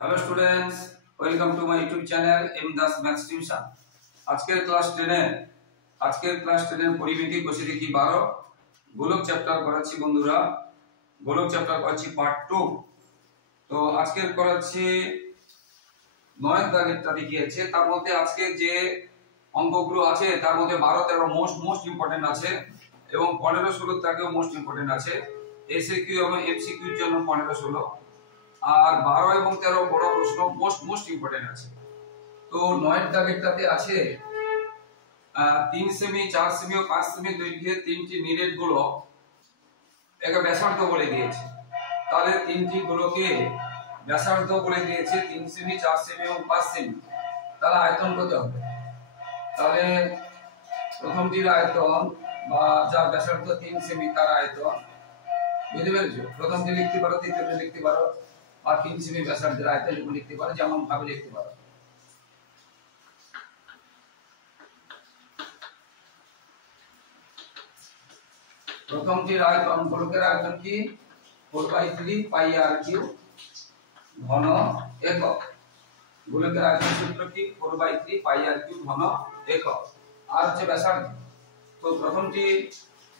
Hello students, welcome to my YouTube channel M Das maths tuition. আজকের class 10 এর পরিমিতি কোষে দেখি 12 গোলক চ্যাপ্টার করাচ্ছি বন্ধুরা। গোলক চ্যাপ্টার করাচ্ছি পার্ট 2। তো আজকের করাচ্ছি 9 দাগেরটা দেখিয়েছে। তার মধ্যে আজকে যে অঙ্কগুলো আছে তার মধ্যে 12 13 মোস্ট ইম্পর্টেন্ট আছে এবং 15 16 টাকেও মোস্ট ইম্পর্টেন্ট আছে। এসএকিউ এবং এমসিকিউ এর জন্য 15 16 আর 12 এবং 13 বড় প্রশ্ন মোস্ট ইম্পর্টেন্ট আছে। তো 9 দাগেরটাতে আছে 3 সেমি 4 সেমি ও 5 সেমি দৈর্ঘ্যের তিনটি নিরেট গোলক একে ব্যাসার্ধ বলে দিয়েছে। তাহলে তিনটি গোলকে ব্যাসার্ধ বলে দিয়েছে 3 সেমি 4 সেমি এবং 5 সেমি। তাহলে আয়তন কত হবে? তাহলে প্রথমটির আয়তন বা যার ব্যাসার্ধ 3 সেমি তার আয়তন বুঝতে পেরেছো? প্রথমটি লিখতে পারো, দ্বিতীয়টি লিখতে পারো, আর 3 সেমি ব্যাসার্ধের আয়তন লিখতে পারো, যেমন ভাবে লিখতে পারো। প্রথমটির আয়তন, গোলকের আয়তন কি? 4/3 পাই আর কিউ ঘন একক। গোলকের আয়তন সূত্র কি? 4/3 পাই আর কিউ ঘন একক। আর হচ্ছে ব্যাসার্ধ। তো প্রথমটি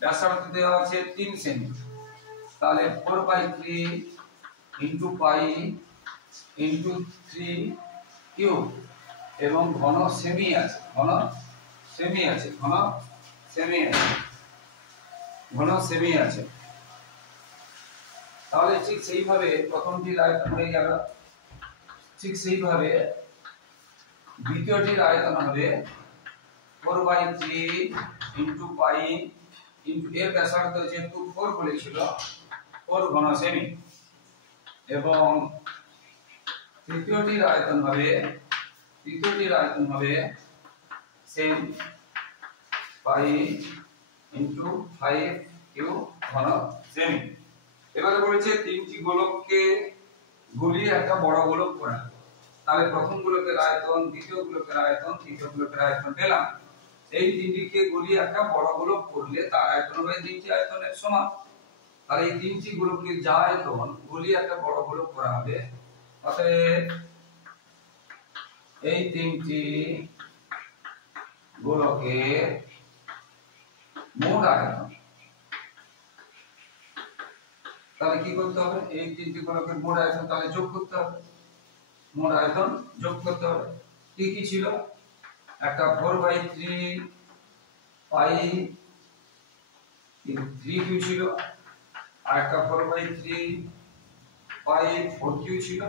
ব্যাসার্ধ দেওয়া আছে 3 সেমি, তাহলে 4/3 ইনটু পাই ইনটু 3 কিউব এবং ঘন সেমি আছে, ঘন সেমি আছে। তাহলে ঠিক সেইভাবে প্রথমটির আয়তন হয়ে গেল। ঠিক সেইভাবে দ্বিতীয়টির আয়তন হবে 4/3 ইনটু পাই ইনটু এর ব্যাসার্ধ যেহেতু 4 বলেছিল 4 ঘন সেমি, এবং তৃতীয়টির আয়তন হবে সেম পাই ইনটু 5 কিউ ঘন সেমি। এবারে বলেছে তিনটি গোলককে গুলিয়ে একটা বড় গোলক করা। তাহলে প্রথম গোলকের আয়তন, দ্বিতীয় গোলকের আয়তন, তৃতীয় গোলকের আয়তন পেলাম। এই তিনটিকে গুলিয়ে একটা বড় গোলক করলে তার আয়তন হবে তিনটি আয়তনের সমান। তাহলে এই তিনটি গোলকের যা আয়তন গুলিয়ে একটা বড় গোলক করা হবে, অতএব এই তিনটি গোলকের মোট আয়তন, তাহলে কি করতে হবে? এই তিনটি গোলকের মোট আয়তন তাহলে যোগ করতে হবে। মোট আয়তন যোগ করতে হবে। কি কি ছিল? একটা 4/3 পাই 3 কিউ ছিল, আর একটা 4/3 পাই 4 কিউ ছিল,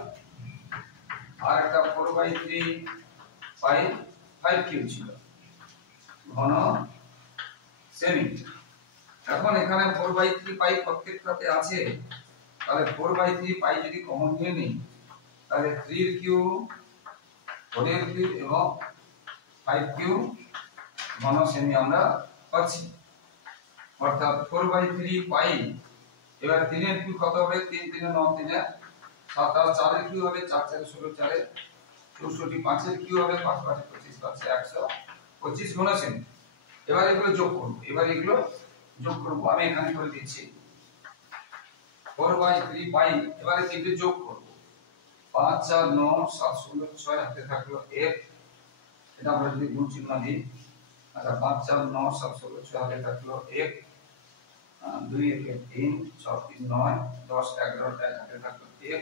আর একটা 4/3 পাই 5 কিউ ছিল ঘন সেমি। এখন এখানে 4/3 পাই প্রত্যেকটাতে আছে, তাহলে 4/3 পাই যদি কমন নিয়ে নিই তাহলে 3 এর কিউ 4 এর কিউ এবং 5 কিউ ঘন সেমি আমরা পাচ্ছি। অর্থাৎ 4/3 পাই, এবার 3 এর কিউ কত হবে? 3 3 9 3 7 আর 4 এর কিউ হবে 4 4 16 4 64, 5 এর কিউ হবে 5 5 25 5 125 ঘন সেমি। এবার এগুলো যোগ করব। আমি এখানে করে দিচ্ছি 4/3 পাই। এবারে তিনটে যোগ করব। 5 4 9 7 16 6 হাতে থাকলো 1, এটা আমরা যদি গুণ চিহ্ন দিই, আচ্ছা 5 4 9 7 16 6 হাতে থাকলো 1, 2 1 3 6 3 9 10 11 হাতে থাকলো 1,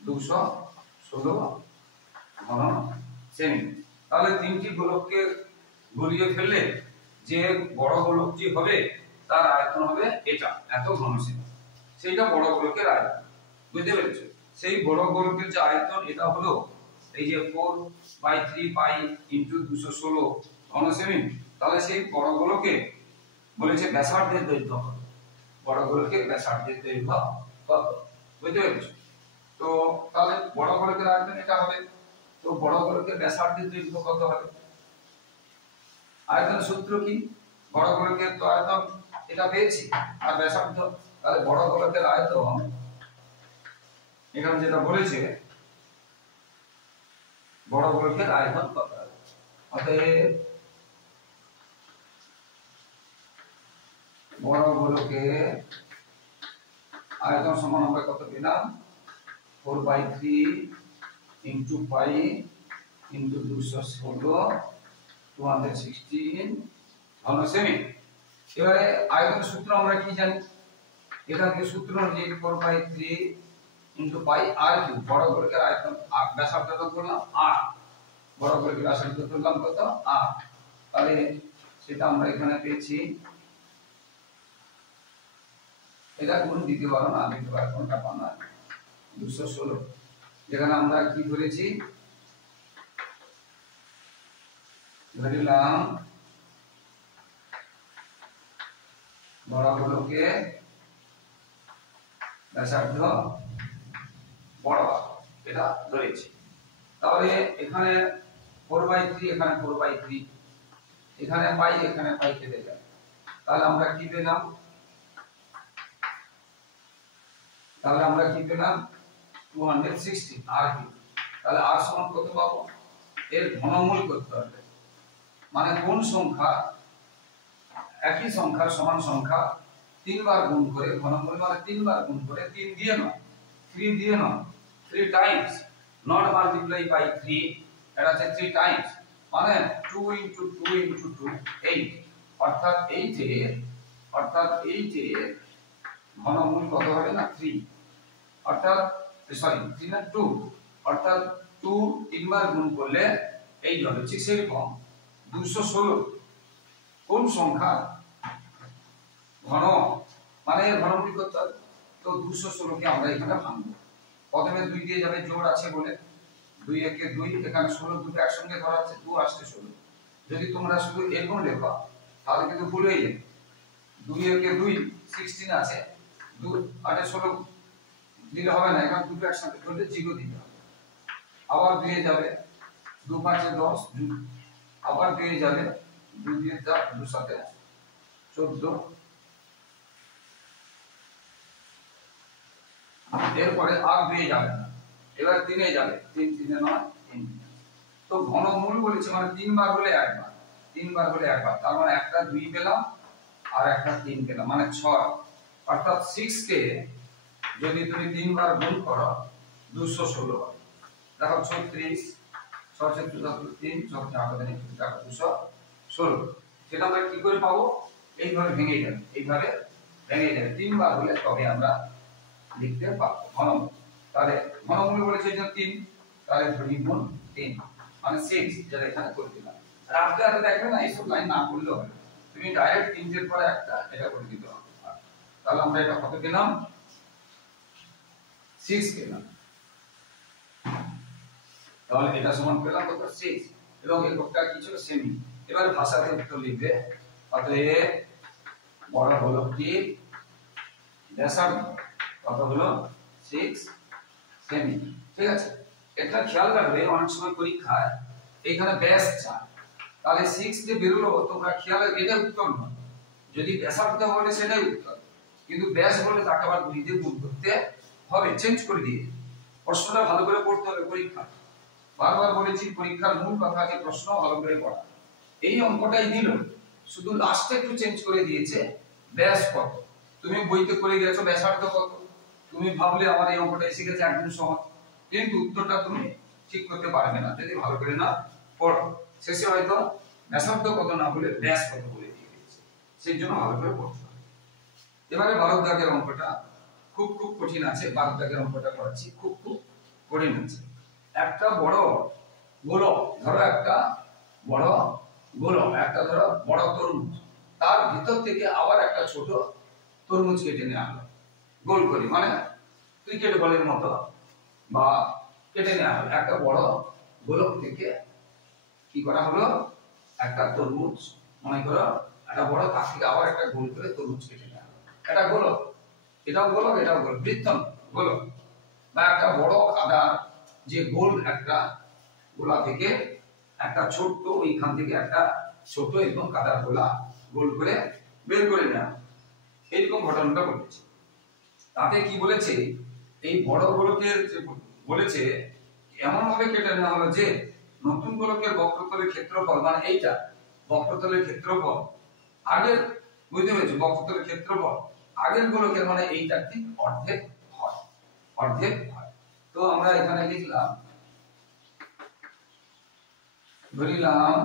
216 ঘন সেমি। তাহলে তিনটি গোলককে গুলিয়ে ফেললে যে বড় গোলকটি হবে তার আয়তন হবে এটা, এত ঘন সেমি। সেইটা বড় গোলকের আয়তন, বুঝতে পেরেছো? সেই বড় গোলকের যে আয়তন এটা হলো এই যে 4/3 পাই ইনটু 216 ঘন সেমি। তাহলে সেই বড় গোলকে বলেছে ব্যাসার্ধের দৈর্ঘ্য কত? বড় গোলকের ব্যাসার্ধের দৈর্ঘ্য কত, বুঝতে পেরেছো? তো তাহলে বড় গোলকের আয়তন এটা হবে। তো বড় গোলকের ব্যাসার্ধের দৈর্ঘ্য কত হবে? আয়তন সূত্র কি? বড় গোলকের তো আয়তন এটা পেয়েছি আর ব্যাসার্ধ, তাহলে বড় গোলকের আয়তন এখানে যেটা বলেছে বড় গোলকের আয়তন কত হবে, অতএব বড় গোলকের আয়তন সমান হবে কত পেলাম? 4/3 ইন্টু পাই ইন্টু 216 216 ঘন সেমি। এবারে আয়তনের সূত্র আমরা কি জানি? এখান থেকে সূত্র অনুযায়ী 4/3 ইন্টু পাই আর কিউব। বড় গোলকের আয়তন ব্যাসার্ধ কত করলাম r, বড় গোলকের ব্যাসার্ধ করলাম কত r। তাহলে সেটা আমরা এখানে পেয়েছি, এটা গুণ দিতে পারো না, দিতে পারো কোনো ব্যাপার না, 216। যেখানে আমরা কি ধরেছি, ধরিলাম বড় গোলকের ব্যাসার্ধ বড়, এটা ধরেছি। তাহলে এখানে 4/3, এখানে 4/3, এখানে পাই এখানে পাই কেটে যায়। তাহলে আমরা কি পেলাম? তাহলে আমরা কি পেলাম 216 আর কি। তাহলে r সমান কত পাবো? এর ঘনমূল করতে হবে, মানে কোন সংখ্যা একই সংখ্যার সমান সংখ্যা 3 বার গুণ করে, ঘনমূল মানে 3 বার গুণ করে, 3 দিয়ে নয় 3 দিয়ে নয়, 3 টাইমস, নট মাল্টিপ্লাই বাই 3, এটা হচ্ছে 3 টাইমস, মানে 2 * 2 * 2 8। অর্থাৎ 8 এর ঘনমূল কত হবে না 3, অর্থাৎ সরি 3 না 2, অর্থাৎ 2 3 বার গুণ করলে 8 হবে। ঠিক সেরকম 216 কোন সংখ্যা ঘন, মানে এর ঘনমূল কত? তো 216 কে আমরা এখানে ভাঙবো। প্রথমে 2 দিয়ে যাবে, জোড় আছে বলে 2 একে 2, এখানে 16 দুটো একসঙ্গে ধরা আছে, 2 আসছে 16। যদি তোমরা শুধু এর গুণ লেখো তাহলে কিন্তু ভুল হয়ে যাবে। 2 একে 2 16 আছে, 2 8 16 দিলে হবে না, এখানে দুটো একসাথে ধরলে 0 দিতে হবে। আবার 2 এ যাবে, 2 5 এ 10, আবার 2 এ যাবে, 2 দিয়ে 4, 2 7 এ 14, এরপরে আর 2 এ যাবে না, এবার 3 এ যাবে, 3 3 এ 9 3। তো ঘনমূল বলেছে মানে 3 বার হলে একবার, 3 বার হলে একবার, তার মানে একটা 2 পেলাম আর একটা 3 পেলাম, মানে 6। অর্থাৎ 6 কে যদি তুমি 3 বার গুণ করো 216 হবে। দেখো 36 6 × 3 6 × 8 দেখো 216। সেটা আমরা কি করে পাবো? এইভাবে ভেঙে যাবে, এইভাবে ভেঙে যাবে, 3 বার হলে তবে আমরা লিখতে পারবো ঘনমূল। তাহলে ঘনমূল বলেছে যে 3, তাহলে 3 গুণ 3 মানে 6, যেটা এখানে করে দিলাম। আর আপনি আগে দেখবেন না, এইসব লাইন না করলেও হবে, তুমি ডাইরেক্ট 3 এর পরে একটা এটা করে দিতে হবে। তাহলে আমরা এটা কত পেলাম? 6 পেলাম। তাহলে এটা সমান পেলাম কত? 6, এবং এককটা কি ছিল? সেমি। এবারে ভাষাতে উত্তর লিখবে, অতএব বড় গোলকটির ব্যাসার্ধ কত হলো? 6 সেমি। ঠিক আছে, এটা খেয়াল রাখবে, অনেক সময় পরীক্ষায় এখানে ব্যাস চায়, তাহলে 6 যে বেরোলো তোমরা খেয়াল রাখবে, এটা উত্তর নয়। যদি ব্যাসার্ধ বলে সেটাই উত্তর, কিন্তু ব্যাস বলে তাকে আবার 2 দিয়ে গুণ করতে হবে, চেঞ্জ করে দিয়ে। প্রশ্নটা ভালো করে পড়তে হবে পরীক্ষা। বারবার বলেছি পরীক্ষার মূল কথা আছে প্রশ্ন ভালো করে পড়া। এই অঙ্কটাই দিল, শুধু লাস্টে একটু চেঞ্জ করে দিয়েছে ব্যাস কত। তুমি বইতে করে গেছো ব্যাসার্ধ কত, তুমি ভাবলে আমার এই অঙ্কটা এসে গেছে একদম সহজ, কিন্তু উত্তরটা তুমি ঠিক করতে পারবে না যদি ভালো করে না পড়ো। শেষে হয়তো ব্যাসার্ধ কত না বলে ব্যাস কত বলে দিয়ে দিয়েছে, সেই জন্য ভালো করে পড়তে হবে। এবারে 12 দাগের অঙ্কটা খুব খুব কঠিন আছে, 12 দাগের অঙ্কটা করাচ্ছি, খুব খুব কঠিন আছে। একটা বড় গোলক, ধরো একটা বড় গোলক, একটা ধরো বড় তরমুজ, তার ভিতর থেকে আবার একটা ছোট তরমুজ কেটে নেওয়া হলো গোল করে, মানে ক্রিকেট বলের মতো, বা কেটে নেওয়া হলো। একটা বড় গোলক থেকে কি করা হলো? একটা তরমুজ, মনে করো একটা বড়, তার থেকে আবার একটা গোল করে তরমুজ কেটে নেওয়া হলো। এটা গোলক, এটাও গোলক, এটাও গোলক, বৃত্ত গোলক। বা একটা বড় কাদা, যে গোল একটা গোলা থেকে একটা ছোট্ট, ওইখান থেকে একটা ছোট এবং কাদার গোলা গোল করে বের করে নেওয়া, এইরকম ঘটনাটা ঘটেছে। তাতে কি বলেছে? এই বড় গোলকের বলেছে এমন ভাবে কেটে নেওয়া হলো যে নতুন গোলকের বক্রতলের ক্ষেত্রফল, মানে এইটা বক্রতলের ক্ষেত্রফল আগের, বুঝতে পেরেছো? বক্রতলের ক্ষেত্রফল আগের গোলকের মানে এইটার ঠিক অর্ধেক হয়, অর্ধেক হয়। তো আমরা এখানে লিখলাম ধরিলাম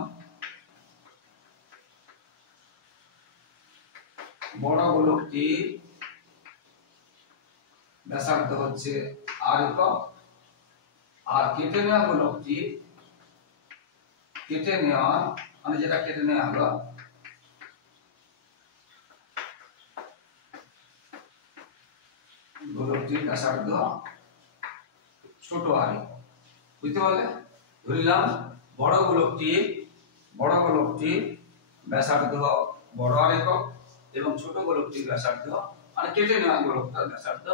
বড় গোলকটি ব্যাসার্ধ হচ্ছে r একক, আর কেটে নেওয়া গোলকটি কেটে নেওয়া মানে যেটা কেটে নেওয়া হলো গোলকটির ব্যাসার্ধ ছোট r একক। বুঝতে পারলে? ধরিলাম বড় গোলকটি ব্যাসার্ধ বড় r একক এবং ছোট গোলকটির ব্যাসার্ধ মানে কেটে নেওয়া গোলকটার ব্যাসার্ধ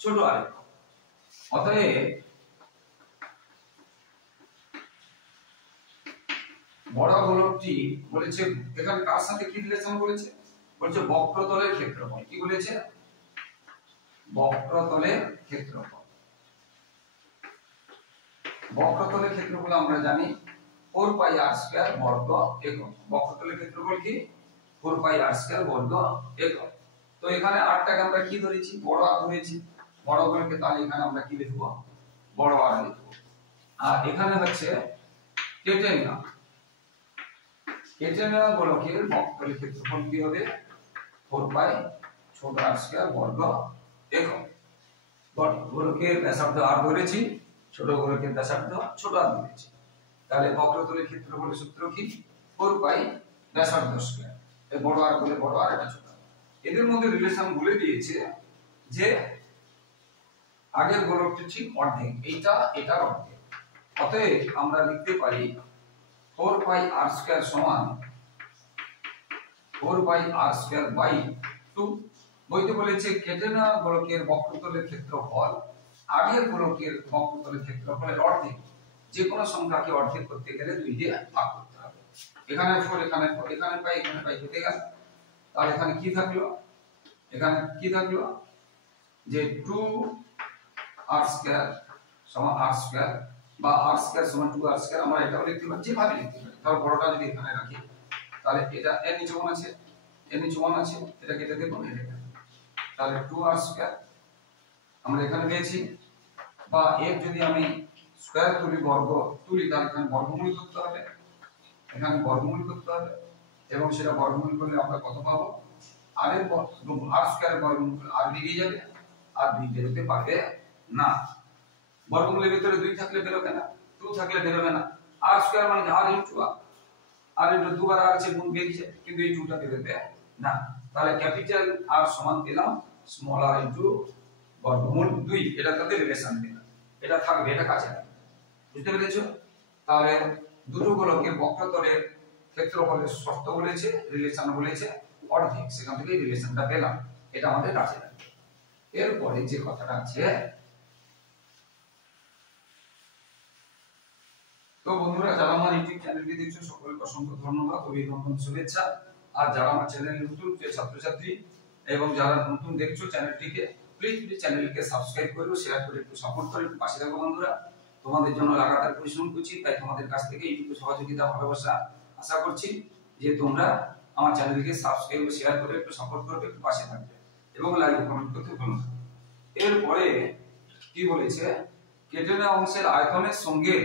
ছোট r একক। অতএব বড় গোলকটি বলেছে এখানে কার সাথে কি রিলেশন বলেছে? বলছে বক্রতলের ক্ষেত্রফল। কি বলেছে? বক্রতলের ক্ষেত্রফল। বক্রতলের ক্ষেত্রফল আমরা জানি 4 পাই r স্কয়ার বর্গ একক। বক্রতলের ক্ষেত্রফল কি? 4 পাই r স্কয়ার বর্গ একক। তো এখানে r টাকে আমরা কি ধরেছি? বড় r ধরেছি। বড় গোলকে তাহলে এখানে আমরা কি লিখব? বড় r লিখব। আর এখানে হচ্ছে কেটে নেওয়া গোলকের বক্রতলের ক্ষেত্রফল কি হবে? 4 পাই ছোট r স্কয়ার বর্গ একক। গোলকের ব্যাসার্ধ r ধরেছি, ছোট গোলকের ব্যাসার্ধ ছোট r ধরেছি। তাহলে বক্রতলের ক্ষেত্রফলের সূত্র কি? 4 পাই ব্যাসার্ধ স্কয়ার। এই বড় r বলে বড় r, এটা ছোট r। এদের মধ্যে রিলেশন বলে দিয়েছে যে আগের গোলকটি ঠিক অর্ধেক, এইটা এটার অর্ধেক। অতএব আমরা লিখতে পারি 4 পাই r স্কয়ার সমান 4 পাই r স্কয়ার বাই 2। বইতে বলেছে কেটে নেওয়া গোলকের বক্রতলের ক্ষেত্রফল আগের গোলকের বক্রতলের ক্ষেত্রফলের অর্ধেক। যে কোনো সংখ্যাকে অর্ধেক করতে গেলে 2 দিয়ে ভাগ করতে হবে। এখানে 4 এখানে 4 এখানে পাই কেটে গেল। তাহলে এখানে কি থাকলো? এখানে কি থাকলো? যে 2 r স্কয়ার সমান r স্কয়ার বা r স্কয়ার সমান 2 r স্কয়ার। আমরা এটাও লিখতে পারি, যেভাবে লিখতে পারি। তাহলে বড়টা যদি এখানে রাখি তাহলে এটা এর নিচে 1 আছে, এর নিচে 1 আছে, এটা কেটে দেব, এটা কেটে দেব। তাহলে 2 r স্কয়ার আমরা এখানে পেয়েছি। বা এর যদি আমি স্কয়ার তুলি, বর্গ তুলি, তাহলে এখানে বর্গমূল করতে হবে, এখানে বর্গমূল করতে হবে এবং সেটা বর্গমূল করলে আমরা কত পাবো? r এর r স্কয়ার বর্গমূল r বেরিয়ে যাবে, আর 2 বেরোতে পারবে না। বর্গমূলের ভিতরে 2 থাকলে বেরোবে না, 2 থাকলে বেরোবে না। r স্কয়ার মানে r into r, r into 2 বার r আছে, গুণ বেরিয়েছে, কিন্তু এই 2টা বেরোবে না। তাহলে ক্যাপিটাল R সমান পেলাম স্মল r ইনটু বর্গমূল 2। এটা তাতে রিলেশন পেলাম, এটা থাকবে, এটা কাছে থাকবে। বুঝতে পেরেছো? তাহলে দুটো গোলকের বক্রতলের ক্ষেত্রফলের শর্ত বলেছে, রিলেশন বলেছে অর্ধেক, সেখান থেকে রিলেশনটা পেলাম, এটা আমাদের কাছে থাকবে। এরপরে যে কথাটা আছে, তো বন্ধুরা যারা আমার ইউটিউব চ্যানেলটি দেখছো সকলকে অসংখ্য ধন্যবাদ, অভিনন্দন, শুভেচ্ছা। আর যারা আমার চ্যানেলে নতুন ছাত্রছাত্রী এবং যারা নতুন দেখছো চ্যানেলটিকে, প্লিজ চ্যানেলকে সাবস্ক্রাইব করো, শেয়ার করে একটু সাপোর্ট করো, একটু পাশে থাকো বন্ধুরা। তোমাদের জন্য লাগাতার পরিশ্রম করছি, তাই তোমাদের কাছ থেকে একটু সহযোগিতা, ভালোবাসা আশা করছি যে তোমরা আমার চ্যানেলকে সাবস্ক্রাইব ও শেয়ার করে একটু সাপোর্ট করবে, একটু পাশে থাকবে এবং লাইক কমেন্ট করতে ভুলো না। এরপরে কি বলেছে? কেটে নেওয়া অংশের আয়তনের সঙ্গে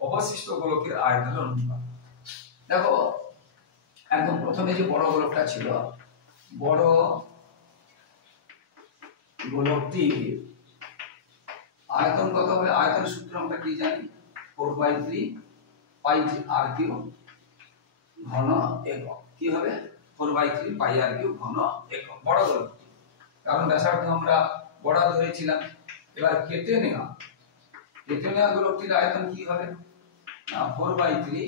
অবশিষ্ট গোলকের আয়তনের অনুপাত। দেখো একদম প্রথমে যে বড় গোলকটা ছিল, বড় গোলকটি আয়তন কত হবে? আয়তনের সূত্র আমরা কি জানি? 4/3 পাই r কিউব ঘন একক। কি হবে? 4/3 পাই r কিউব ঘন একক, বড় গোলক। কারণ ব্যাসার্ধ আমরা বড় ধরেছিলাম। এবার কেটে নেওয়া গোলকটির আয়তন কি হবে? না 4/3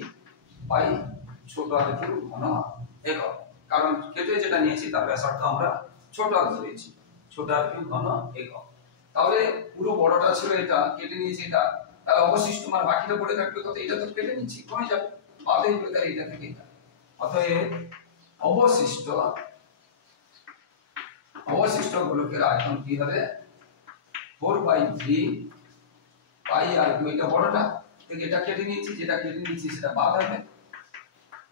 পাই ছোট r কিউব ঘন একক। কারণ কেটে যেটা নিয়েছি তার ব্যাসার্ধ আমরা ছোট r ধরেছি, ছোট r কিউব ঘন একক। তাহলে পুরো বড়টা ছিল এটা, কেটে নিয়েছি এটা, তাহলে অবশিষ্ট মানে বাকিটা পড়ে থাকবে কত? এটা তো কেটে নিচ্ছি, কমে যাবে, বাদেই পড়ে থাকে এটা থেকে এটা। অতএব অবশিষ্ট গোলকের আয়তন কি হবে? 4/3 পাই r কিউব, এটা বড়টা থেকে এটা কেটে নিয়েছি, যেটা কেটে নিয়েছি সেটা বাদ হবে,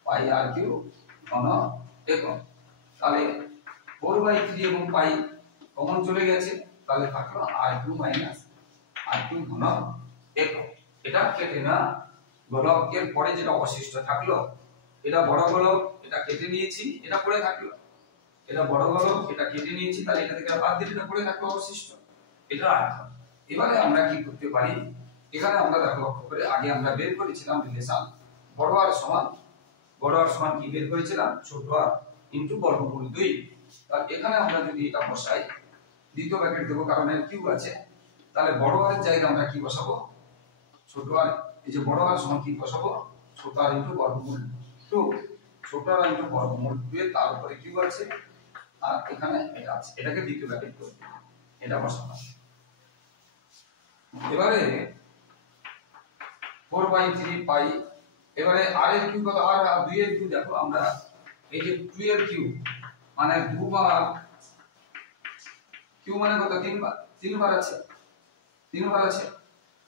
পাই r কিউব ঘন একক। তাহলে 4/3 এবং পাই কমন চলে গেছে, তাহলে থাকলো r cube minus r cube ঘন একক। এটা কেটে না গোলকের পরে যেটা অবশিষ্ট থাকলো, এটা বড় গোলক, এটা কেটে নিয়েছি, এটা পড়ে থাকলো। এটা বড় গোলক, এটা কেটে নিয়েছি, তাহলে এটা থেকে বাদ দিলে এটা পড়ে থাকলো অবশিষ্ট। এটা আয়তন। এবারে আমরা কি করতে পারি, এখানে আমরা দেখো লক্ষ্য করে আগে আমরা বের করেছিলাম রিলেশন বড় আর সমান কি বের করেছিলাম, ছোট আর ইনটু বর্গমূল 2। তাহলে এখানে আমরা যদি এটা বসাই, দ্বিতীয় ব্র্যাকেট দেব কারণ এর কিউব আছে, তাহলে বড় আর এর জায়গায় আমরা কি বসাবো, ছোট আর, এই যে বড় আর সমান কি বসাবো, ছোট আর ইনটু বর্গমূল 2, ছোট আর ইনটু বর্গমূল 2, তার উপরে কিউব আছে আর এখানে এটা আছে, এটাকে দ্বিতীয় ব্র্যাকেট করব, এটা বসাবো। এবারে 4/3 পাই, এবারে r এর কিউব কত, আর 2 এর কিউব দেখো আমরা এই যে 2 এর কিউব মানে দুবার, কিউব মানে কত, তিনবার আছে,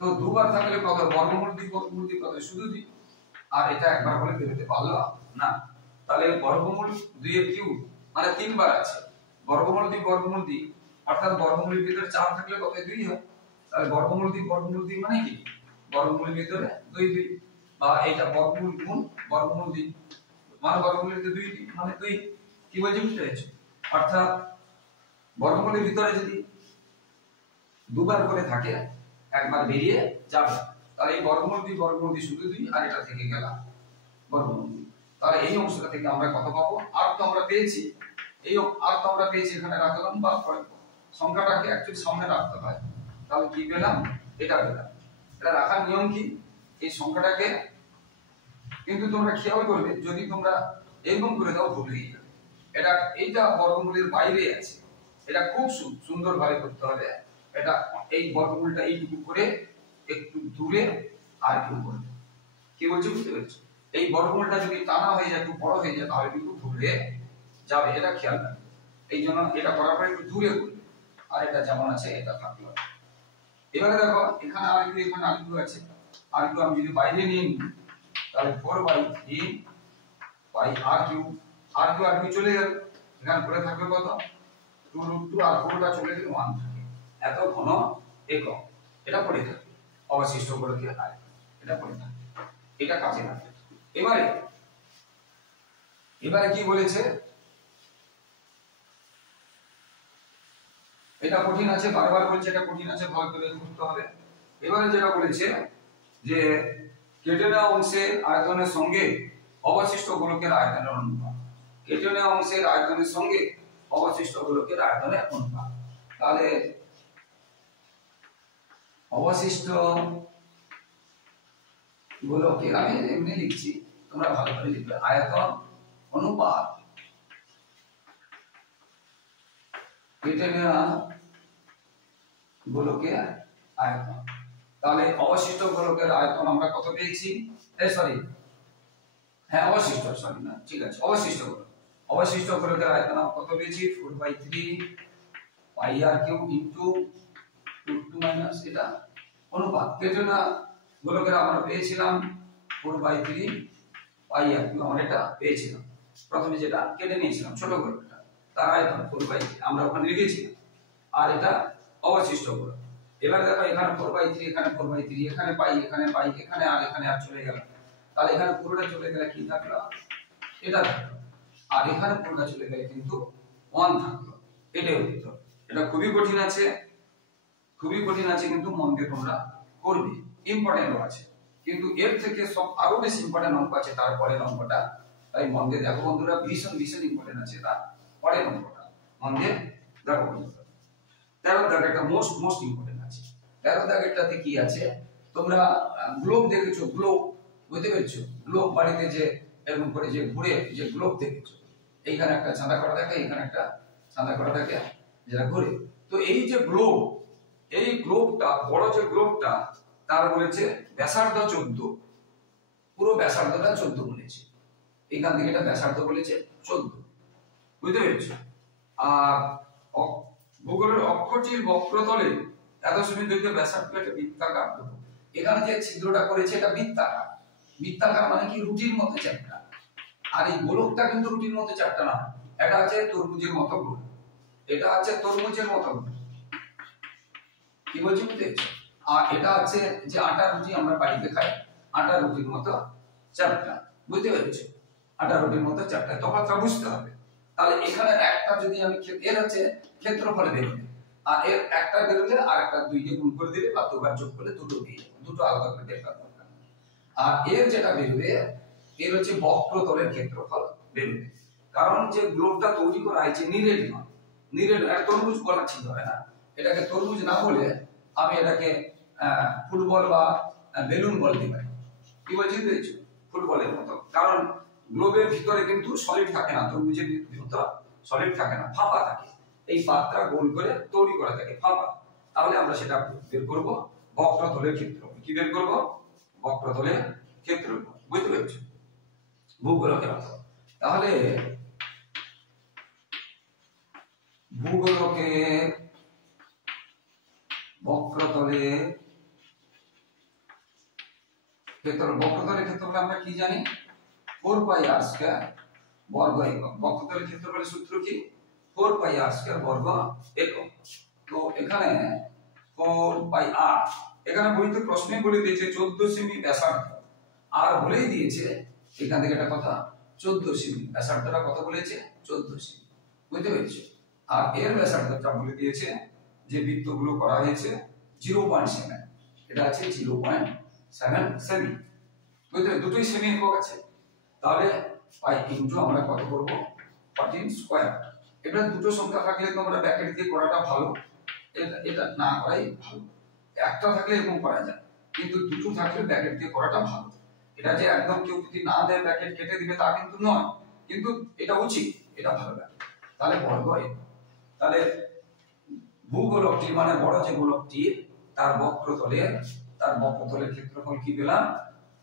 তো দুবার থাকলে কত, বর্গমূল দি কত, শুধু দি, আর এটা একবার বলে বেরোতে পারলো না। তাহলে বর্গমূল 2 এর কিউব মানে তিনবার আছে, বর্গমূল দি অর্থাৎ বর্গমূলের ভিতরে 4 থাকলে কত, 2 হয়। তাহলে বর্গমূল দি মানে কি, বর্গমূলের ভিতরে 2 বা এটা বর্গমূল গুণ বর্গমূল দি মানে বর্গমূলের ভিতরে 2 মানে 2, কি বলছি বুঝতে পেরেছো? অর্থাৎ বর্গমূলের ভিতরে যদি দুবার করে থাকে একবার বেরিয়ে যাবে, তাহলে এই বর্গমূল দি শুধু 2 আর এটা থেকে গেল বর্গমূল 2। তাহলে এই অংশটা থেকে আমরা কত পাবো, আর তো আমরা পেয়েছি, এখানে রাখলাম বা সংখ্যাটাকে অ্যাকচুয়ালি সামনে রাখতে হয়, তাহলে কি পেলাম, এটা পেলাম। এটা রাখার নিয়ম কি, এই সংখ্যাটাকে কিন্তু তোমরা খেয়াল করবে, যদি তোমরা এরকম করে দাও ভুল হয়ে যাবে। এইটা বর্গমূলের বাইরে আছে, এটা খুব সুন্দর ভাবে করতে হবে। এটা এই বর্গমূলটা এইটুকু করে একটু দূরে আর একটু করবে, কি বলছি বুঝতে পেরেছো? এই বর্গমূলটা যদি টানা হয়ে যায়, একটু বড় হয়ে যায়, তাহলে কিন্তু দূরে যাবে, এটা খেয়াল রাখবে। এই জন্য এটা করার পরে একটু দূরে করবে, আর এটা যেমন আছে এটা থাকলো। এবারে দেখো এখানে আরেকটু আছে, আরেকটু আমি যদি বাইরে নিয়ে নিই, তাহলে 4/3 পাই r কিউব চলে গেল, এখানে পড়ে থাকবে কত, 2√2, আর 4টা চলে গেলে 1 থাকে, এত ঘন একক, এটা পড়ে থাকে অবশিষ্ট গোলকে আয়তন, এটা পড়ে থাকে, এটা কাজে লাগে। এবারে কি বলেছে, এটা কঠিন আছে, বারবার বলছে এটা কঠিন আছে, ভালো করে বুঝতে হবে। এবারে যেটা বলেছে যে কেটে নেওয়া অংশের আয়তনের সঙ্গে অবশিষ্ট গোলকের আয়তনের অনুপাত, কেটে নেওয়া অংশের আয়তনের সঙ্গে অবশিষ্ট গোলকের আয়তনের অনুপাত। তাহলে অবশিষ্ট গোলকের, আমি এমনি লিখছি, তোমরা ভালো করে লিখবে, আয়তন অনুপাত কেটে নেওয়া গোলকের আয়তন। তাহলে অবশিষ্ট গোলকের আয়তন আমরা কত পেয়েছি, অবশিষ্ট গোলকের আয়তন আমরা কত পেয়েছি, 4/3 পাই r কিউব ইনটু 2 মাইনাস এটা অনুপাত, কেটে নেওয়া গোলকের আমরা পেয়েছিলাম 4/3 পাই r কিউব, আমরা এটা পেয়েছিলাম প্রথমে যেটা কেটে নিয়েছিলাম ছোট গোলকটা, তার আয়তন 4/3 আমরা ওখানে লিখেছিলাম, আর এটা অবশিষ্ট গোলক। এবার দেখো এখানে 4/3, এখানে 4/3, এখানে পাই, এখানে আর চলে গেল, তাহলে এখানে পুরোটা চলে গেলে কি থাকলো, এটা থাকলো, আর এখানে পুরোটা চলে গেলে কিন্তু 1 থাকলো। এটাই উত্তর। এটা খুবই কঠিন আছে, কিন্তু মন দিয়ে তোমরা করবে, ইম্পর্টেন্ট আছে, কিন্তু এর থেকে সব আরো বেশি ইম্পর্টেন্ট অঙ্ক আছে তারপরে অঙ্কটা, তাই মন দিয়ে দেখো বন্ধুরা, ভীষণ ইম্পর্টেন্ট আছে তার পরের অঙ্কটা, মন দিয়ে দেখো বন্ধুরা। 13 দাগ একটা মোস্ট ইম্পর্টেন্ট আছে। 13 দাগেরটাতে কি আছে, তোমরা গ্লোব দেখেছো, গ্লোব বুঝতে পেরেছো, গ্লোব বাড়িতে যে এরকম করে যে ঘুরে যে গ্লোব দেখেছো, এইখানে একটা চাঁদা করা থাকে, এখানে একটা চাঁদা করা থাকে, যেটা ঘুরে। তো এই যে গ্লোব, এই গ্লোবটা, বড় যে গ্লোবটা, তার বলেছে ব্যাসার্ধ 14, পুরো ব্যাসার্ধটা 14 বলেছে, এইখান থেকে এটা ব্যাসার্ধ বলেছে 14, বুঝতে পেরেছো? আর ভূগোলের অক্ষটির বক্রতলে এত সেমি দৈর্ঘ্য ব্যাসার্ধ একটা বৃত্তাকার, এখানে যে ছিদ্রটা করেছে এটা বৃত্তাকার মানে কি, রুটির মতো চ্যাপ্টা, আর এই গোলকটা কিন্তু রুটির মতো চ্যাপ্টা না, এটা আছে তরমুজের মতো গোল, এটা আছে তরমুজের মতো গোল, কি বলছি বুঝতে? আর এটা আছে যে আটা রুটি আমরা বাড়িতে খাই, আটা রুটির মতো চ্যাপ্টা। বুঝতে পেরেছো? আটা রুটির মতো চ্যাপ্টা, তফাৎটা বুঝতে হবে। তাহলে এখানে একটা যদি আমি এর হচ্ছে ক্ষেত্রফল বেরোবে, আর এর একটা বেরোলে আর একটা 2 দিয়ে গুণ করে দিলে বা দুবার যোগ করলে দুটো দিয়ে দুটো আলাদা করে বের করা দরকার। আর এর যেটা বেরোবে এর হচ্ছে বক্রতলের ক্ষেত্রফল বেরোবে। কারণ যে গ্লোবটা তৈরি করা হয়েছে নিরেট নয়, নিরেট আর তরমুজ বলা ঠিক হবে না, এটাকে তরমুজ না বলে আমি এটাকে ফুটবল বা বেলুন বলতে পারি। কি বলছি বুঝেছো? ফুটবলের মতো। কারণ গ্লোবের ভিতরে কিন্তু সলিড থাকে না, তরমুজের ভিতর সলিড থাকে না, ফাঁপা থাকে। এই পাত্রা গোল করে তৈরি করা থাকে ফাঁপা। তাহলে আমরা সেটা বের করব বক্রতলের ক্ষেত্রফল। কি বের করব? বক্রতলের ক্ষেত্রফল। বুঝতে পেরেছো? ভূগোলকের মতো। তাহলে ভূগোলকের বক্রতলের ক্ষেত্রফল, বক্রতলের ক্ষেত্রফল আমরা কি জানি? 4 পাই r স্কয়ার বর্গ একক। বক্রতলের ক্ষেত্রফলের সূত্র কি? 4 পাই r স্কয়ার বর্গ একক। তো এখানে 4 পাই r, এখানে বইতে প্রশ্নে বলে দিয়েছে 14 সেমি ব্যাসার্ধ, আর বলেই দিয়েছে এখান থেকে একটা কথা 14 সেমি, ব্যাসার্ধটা কত বলেছে? 14 সেমি। বুঝতে পেরেছো? আর এর ব্যাসার্ধটা বলে দিয়েছে যে বৃত্তগুলো করা হয়েছে 0.7, এটা আছে 0.7 সেমি। বুঝতে দুটোই সেমি একক আছে। তাহলে পাই ইনটু আমরা কত করব? 14 স্কয়ার। এটা দুটো সংখ্যা থাকলে তোমরা ব্র্যাকেট দিয়ে করাটা ভালো, এটা না করাই ভালো। একটা থাকলে এরকম করা যায়, কিন্তু দুটো থাকলে ব্র্যাকেট দিয়ে করাটা ভালো। এটা যে একদম কেউ যদি না দেয় ব্র্যাকেট কেটে দিবে তা কিন্তু নয়, কিন্তু এটা উচিত, এটা ভালো লাগে। তাহলে বর্গ একক। তাহলে ভূগোলকটি মানে বড় যে গোলকটি তার বক্রতলের ক্ষেত্রফল কি পেলাম?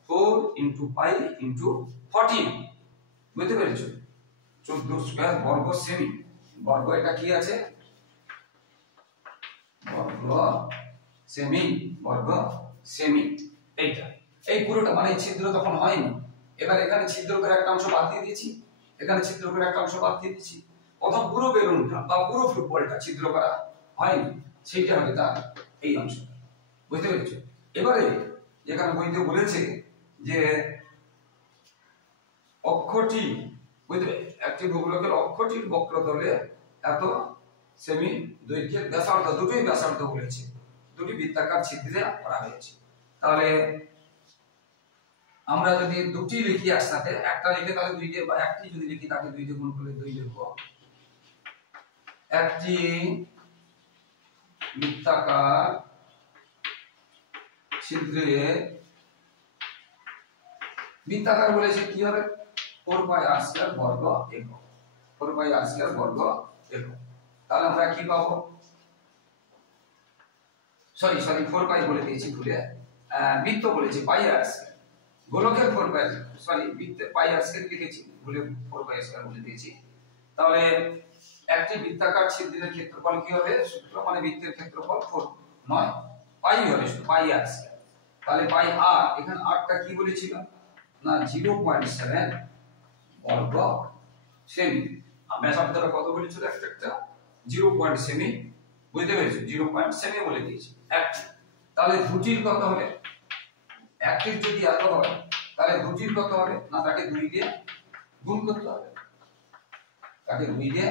4 ইনটু পাই ইনটু 14। বুঝতে পেরেছো? 14 স্কয়ার বর্গ সেমি। বর্গ এটা কি আছে? বর্গ সেমি, বর্গ সেমি। এইটা এই পুরোটা মানে ছিদ্র তখন হয়নি। এবার এখানে ছিদ্র করে একটা অংশ বাদ দিয়ে দিয়েছি, এখানে ছিদ্র করে একটা অংশ বাদ দিয়ে দিয়েছি। প্রথম পুরো বেলুনটা বা পুরো ফুটবলটা ছিদ্র করা হয়নি, সেইটা হবে তার এই অংশটা। বুঝতে পেরেছো? এবারে এখানে বইতে বলেছে যে অক্ষটি, বুঝতে একটি ভূগোলকের অক্ষটির বক্রতলে এত সেমি দৈর্ঘ্যের ব্যাসার্ধ, দুটোই ব্যাসার্ধ বলেছে, দুটি বৃত্তাকার ছিদ্রে করা হয়েছে। তাহলে আমরা যদি দুটি লিখি একসাথে, একটা লিখে তাহলে দুই দিয়ে, বা একটি যদি লিখি তাকে দুই দিয়ে গুণ করলে 2 লিখব। একটি বৃত্তাকার ছিদ্রে, বৃত্তাকার বলেছে কি হবে? 4 পাই r স্কয়ার বর্গ একক। 4 পাই r স্কয়ার বর্গ একক। তাহলে আমরা কি পাবো? সরি 4 পাই বলে দিয়েছি ভুলে, বৃত্ত বলেছি পাই r স্কয়ার। গোলকের 4 পাই, সরি বৃত্তে পাই r স্কয়ার লিখেছি ভুলে, 4 পাই স্কয়ার বলে দিয়েছি। তাহলে একটি বৃত্তাকার ছিদ্রের ক্ষেত্রফল কি হবে? সূত্র মানে বৃত্তের ক্ষেত্রফল 4 নয় পাই হবে, শুধু পাই r স্কয়ার। তাহলে পাই r, এখানে r টা কি বলেছিল না 0.7 বর্গ সেমি। ব্যাসার্ধটা কত বলেছিল? একটা 0. সেমি। বুঝতে পেরেছো? 0.7 বলে দিয়েছি একটি। তাহলে দুটির কত হবে? একটির যদি এত হয় তাহলে দুটির কত হবে? না তাকে 2 দিয়ে গুণ করতে হবে, তাকে 2 দিয়ে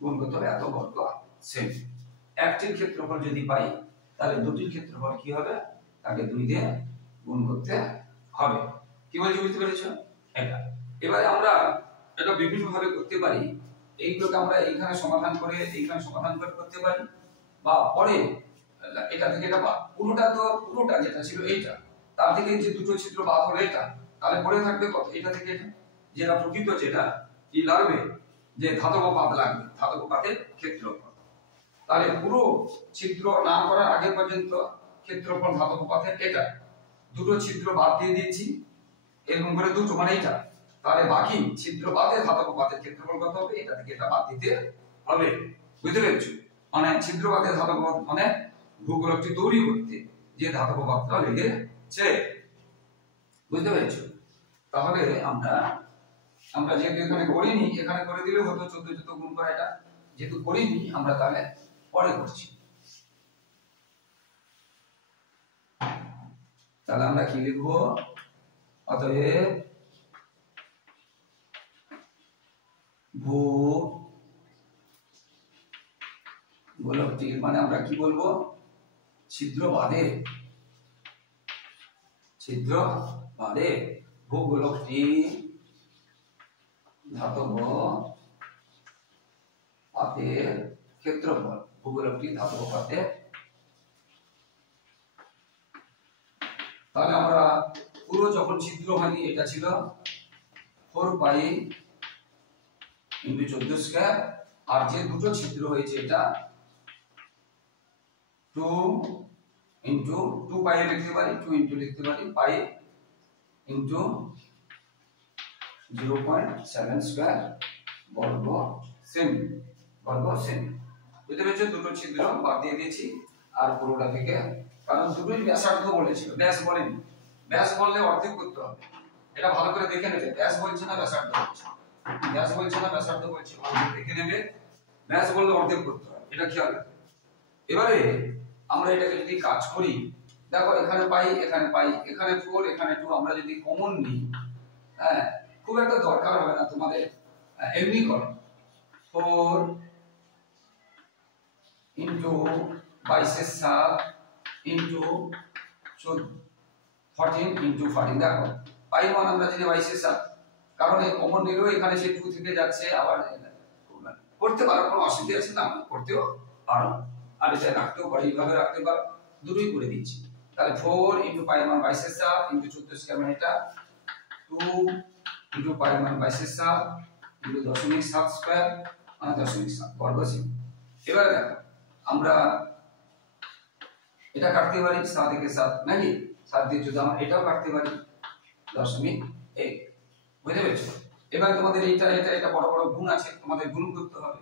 গুণ করতে হবে, এত বর্গ সেমি। একটির ক্ষেত্রফল যদি পাই তাহলে দুটির ক্ষেত্রফল কি হবে? তাকে 2 দিয়ে গুণ করতে হবে। কি বলছি বুঝতে পেরেছো? এটা এবারে আমরা এটা বিভিন্ন ভাবে করতে পারি। এইগুলোকে আমরা এইখানে সমাধান করে এইখানে সমাধান করে করতে পারি, বা পরে এটা থেকে এটা পুরোটা যেটা ছিল এইটা, তার থেকে যে দুটো ছিদ্র বাদ হলো এটা, তাহলে পরে থাকবে কত? এটা থেকে এটা, যেটা প্রকৃত যেটা কি লাগবে, যে ধাতব পাত লাগবে, ধাতব পাতের ক্ষেত্রফল। তাহলে পুরো ছিদ্র না করার আগে পর্যন্ত ক্ষেত্রফল ধাতব পাতের এটা, দুটো ছিদ্র বাদ দিয়ে দিয়েছি এরকম করে দুটো, মানে এটা। তাহলে বাকি ছিদ্র বাদে ধাতব পাতের ক্ষেত্রফল কত হবে? এটা থেকে এটা বাদ দিতে হবে। বুঝতে পেরেছো? মানে ছিদ্র বাদে ধাতব পাত মানে ভূগোলকটি তৈরি করতে যে ধাতব পাতটা লেগেছে। বুঝতে পেরেছো? তাহলে আমরা যেহেতু এখানে করিনি, এখানে করে দিলেও হতো 14 গুণ করা, এটা যেহেতু করিনি আমরা তাহলে পরে করছি। তাহলে আমরা কি লিখবো? অতএব ভূ গোলকটির মানে আমরা কি বলবো, ছিদ্র বাদে ভূগোলকটি ধাতব পাতের ক্ষেত্রফল, ভূগোলকটি ধাতব পাতের, তাহলে আমরা পুরো যখন ছিদ্র হয়নি এটা ছিল 4 পাই ইনটু 14 স্কয়ার, আর যে দুটো ছিদ্র হয়েছে এটা 2 ইনটু 2 পাই লিখতে পারি, 2 ইনটু লিখতে পারি পাই ইনটু 0.7 স্কয়ার বর্গ সেমি। বুঝতে পেরেছো? দুটো ছিদ্র বাদ দিয়ে দিয়েছি আর পুরোটা থেকে, কারণ দুটোই ব্যাসার্ধ বলেছিল, ব্যাস বলেনি। ব্যাস বললে অর্ধেক করতে হবে, এটা ভালো করে দেখে নেবে। ব্যাস বলছে না ব্যাসার্ধ বলছে, ব্যাস বলছে না ব্যাসার্ধ বলছে, অর্ধেক দেখে নেবে। ব্যাস বললে অর্ধেক করতে হবে, এটা খেয়াল রাখবে। এবারে আমরা এটাকে যদি কাজ করি, দেখো এখানে পাই, এখানে পাই, এখানে 4, এখানে 2, আমরা যদি কমন নিই, হ্যাঁ খুব একটা দরকার হবে না তোমাদের, এমনি করো 4 ইনটু 22 ইনটু 14 ইনটু 14। দেখো পাই মান আমরা যদি 22, কারণ এই কমন নিলেও এখানে সে 2 থেকে যাচ্ছে, আবার করতে পারো, কোনো অসুবিধা আছে না, করতেও পারো, আর এটা রাখতেও পারো, এইভাবে রাখতে পারো, দুটোই করে দিচ্ছি। তাহলে 4 ইনটু পাই মান 22 ইনটু 14 স্কয়ার মানে এটা 2 ইনটু পাই মান 22 ইনটু 0.7 স্কয়ার মানে 0.7 বর্গ সেমি। এবারে দেখো আমরা এটা কাটতে পারি 7 থেকে 7 নাকি, 7 দিয়ে যদি আমরা এটাও কাটতে পারি 0.1। বুঝতে পেরেছো? এবার তোমাদের এটা বড় বড় গুণ আছে, তোমাদের গুণ করতে হবে,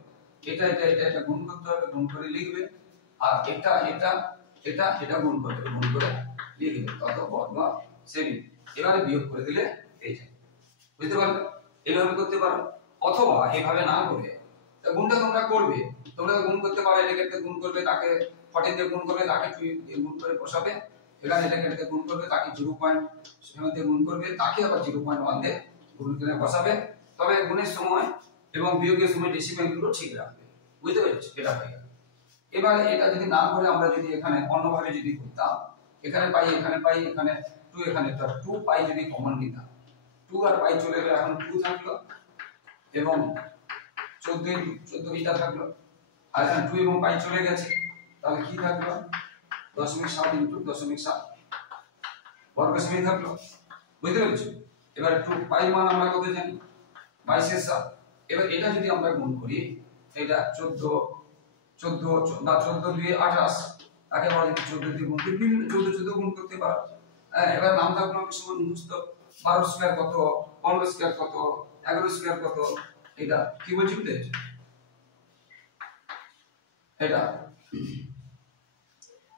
এটা গুণ করতে হবে, গুণ করে লিখবে, আর এটা গুণ করে লিখবে, কত বর্গ সেমি। এবারে বিয়োগ করে দিলে এই যায়। বুঝতে পারলে? এইভাবে করতে পারো, অথবা এইভাবে না করে গুণটা তোমরা করবে, তোমরা গুণ করতে পারো, এটাকে গুণ করবে, তাকে 14 দিয়ে গুণ করবে, তাকে 2 দিয়ে গুণ করে বসাবে, এখানে এটাকে গুণ করবে, তাকে 0.7 দিয়ে গুণ করবে, তাকে আবার 0.1 দিয়ে গুণ করে বসাবে। তবে গুণের সময় এবং বিয়োগের সময় ডেসিমেল গুলো ঠিক রাখবে। বুঝতে পেরেছো? এটা হয়ে গেল। এবার এটা যদি না করে আমরা যদি এখানে অন্যভাবে যদি করতাম, এখানে পাই, এখানে 2, এখানে 2 পাই যদি কমন নিতাম, 2 আর পাই চলে গেলে এখন 2 থাকলো, এবং 14 এটা থাকলো, আর এখানে 2 এবং পাই চলে গেছে, তাহলে কি থাকলো 0.7 ইনটু 0.7 বর্গ সেমি থাকলো। বুঝতে পেরেছো? এবার 2 পাই মান আমরা কত জানি 22। এবার এটা যদি আমরা গুণ করি, এটা 14 বা 14 দিয়ে 28, তাকে আমরা যদি 14 দিয়ে গুণ করি, 14 গুণ করতে পারো। হ্যাঁ, এবার নাম থাকলো সময় মুখস্থ, 12 স্কয়ার কত, 15 স্কয়ার কত, 11 স্কয়ার কত, এটা কি বলছি বুঝতে পেরেছো? এটা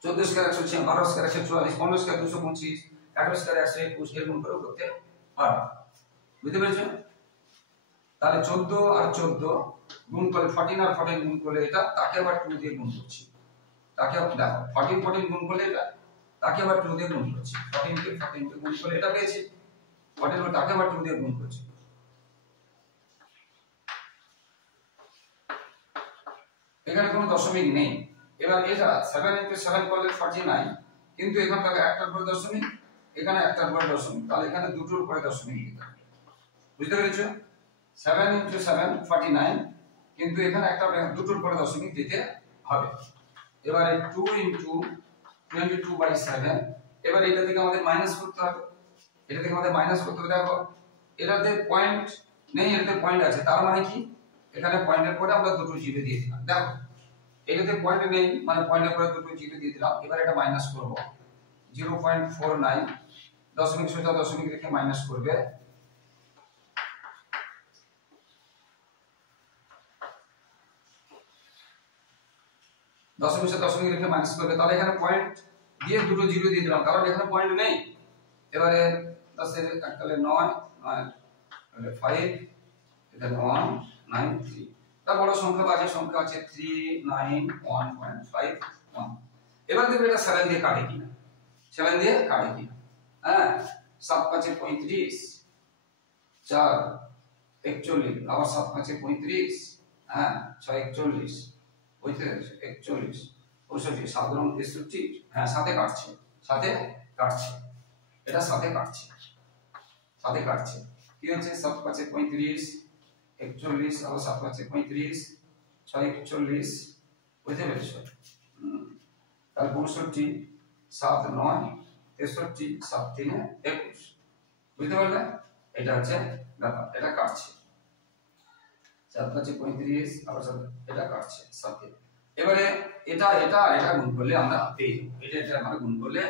14 স্কয়ার 106, 12 স্কয়ার 144, 15 স্কয়ার 225, 11 স্কয়ার 121, এর গুণ করে করতে পারো। বুঝতে পেরেছো? তাহলে 14 আর 14 গুণ করলে 14 আর 14 গুণ করলে এটা, তাকে আবার 2 দিয়ে গুণ করছি, তাকে দেখো 14 গুণ করলে এটা, তাকে আবার 2 দিয়ে গুণ করছি, 14 কে 14 দিয়ে গুণ করলে এটা পেয়েছি, 14 তাকে আবার 2 দিয়ে গুণ করছি। এখানে কোনো দশমিক নেই। এবার এটা 7 ইনটু 7 করলে 49, কিন্তু এখানে তাকে একটার পরে দশমিক, এখানে একটার পরে দশমিক, তাহলে এখানে দুটোর পরে দশমিক দিতে হবে। বুঝতে পেরেছো? 7 ইনটু 7 49, কিন্তু এখানে একটা দুটোর পরে দশমিক দিতে হবে। এবারে 2 ইনটু 22/7, এবার এটা থেকে আমাদের মাইনাস করতে হবে, দেখো এটাতে পয়েন্ট নেই, এটাতে পয়েন্ট আছে, তার মানে কি এখানে পয়েন্টের পরে আমরা দুটো জিরো দিয়ে দিলাম। দেখো এটাতে পয়েন্ট নেই, মানে পয়েন্টের পরে দুটো জিরো দিয়ে দিলাম। এবার এটা মাইনাস করব, 0.49 দশমিক সোজা দশমিক রেখে মাইনাস করবে, দশমিক রেখে মাইনাস করবে, তাহলে এখানে পয়েন্ট দিয়ে দুটো জিরো দিয়ে দিলাম, কারণ এখানে পয়েন্ট নেই। এবারে 10 এর এককালে 9, 9 5, এখানে 1 9 3, তার বড় সংখ্যা বাজে সংখ্যা আছে 391.51। এবার দেখো এটা 7 দিয়ে কাটে কিনা, হ্যাঁ 7 5 35, 4 41, আবার 7 5 35, হ্যাঁ 6 41, বুঝতে পেরেছো? 41 65 7 রং 63, হ্যাঁ সাথে কাটছে, সাথে কাটছে, এটা সাথে কাটছে, সাথে কাটছে। কি হচ্ছে 7 5 35, 41, আবার 7 5 35, 6 41, বুঝতে পেরেছো? তাহলে 65 7 9 63, 7 3 21, বুঝতে পারলে? এটা হচ্ছে ব্যাপার, এটা কাটছে 7 5 35, আবার এটা কাটছে সাথে। এবারে এটা এটা এটা গুণ করলে আমরা পেয়ে যাব, এটা এটা আমরা গুণ করলে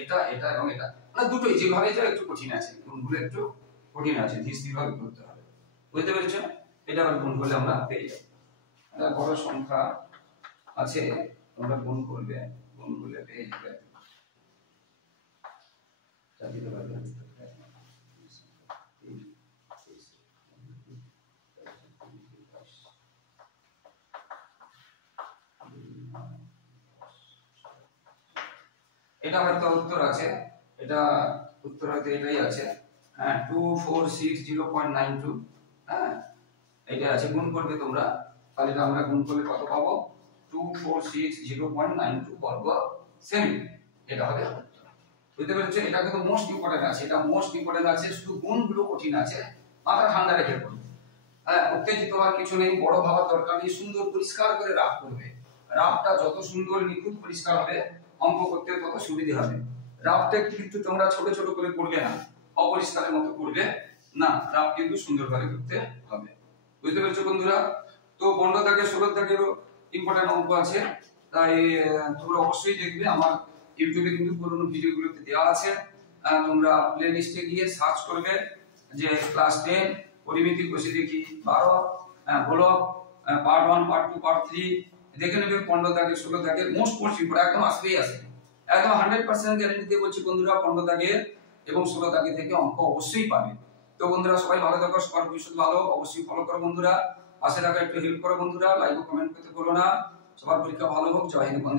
এটা এটা এবং এটা মানে দুটোই যেভাবে যা একটু কঠিন আছে, গুণগুলো একটু কঠিন আছে, ধীর ভাবে করতে হবে, বুঝতে পেরেছো? এটা আবার গুণ করলে আমরা পেয়ে যাব। একটা বড় সংখ্যা আছে, তোমরা গুণ করবে, গুণ করলে পেয়ে যাবে। দিতে পারবে এটা হয়তো উত্তর আছে, এটা উত্তর হয়তো এটাই আছে, হ্যাঁ 2460.92, হ্যাঁ এটা আছে, গুণ করবে তোমরা, তাহলে এটা আমরা গুণ করলে কত পাবো? 2460.92 বর্গ সেমি, এটা হবে উত্তর, বুঝতে পেরেছো? এটা কিন্তু মোস্ট ইম্পর্টেন্ট আছে, এটা মোস্ট ইম্পর্টেন্ট আছে, শুধু গুণগুলো কঠিন আছে, মাথা ঠান্ডা রেখে করবে, হ্যাঁ উত্তেজিত হওয়ার কিছু নেই, বড় ভাবার দরকার নেই, সুন্দর পরিষ্কার করে রাফ করবে, রাফটা যত সুন্দর নিখুঁত পরিষ্কার হবে অঙ্ক করতে তত সুবিধা হবে। রাফটা কিন্তু তোমরা ছোট ছোট করে করবে না, অপরিষ্কারের মতো করবে না, রাফ কিন্তু সুন্দর করে করতে হবে, বুঝতে পেরেছো বন্ধুরা? তো 15 থেকে 16 থেকেও ইম্পর্টেন্ট অঙ্ক আছে, তাই তোমরা অবশ্যই দেখবে, আমার ইউটিউবে কিন্তু পুরনো ভিডিওগুলোতে দেওয়া আছে, তোমরা প্লে লিস্টে গিয়ে সার্চ করবে যে ক্লাস 10 পরিমিতি কষে দেখি 12 ব্লক পার্ট 1 পার্ট 2 পার্ট 3 দেখে নেবে। 15 থেকে 16 থেকে মোস্ট ইম্পর্টেন্ট একদম আসবেই আসবে, একদম 100% গ্যারান্টি দিয়ে বলছি বন্ধুরা, 15 থেকে এবং 16 থেকে থেকে অঙ্ক অবশ্যই পাবে। তো বন্ধুরা সবাই ভালো থাকো, সবার ভবিষ্যৎ ভালো, অবশ্যই ফলো করো বন্ধুরা, পাশে থাকা একটু হেল্প করো বন্ধুরা, লাইক ও কমেন্ট করতে ভুলো না। সবার পরীক্ষা ভালো হোক, জয় হিন্দ বন্ধু।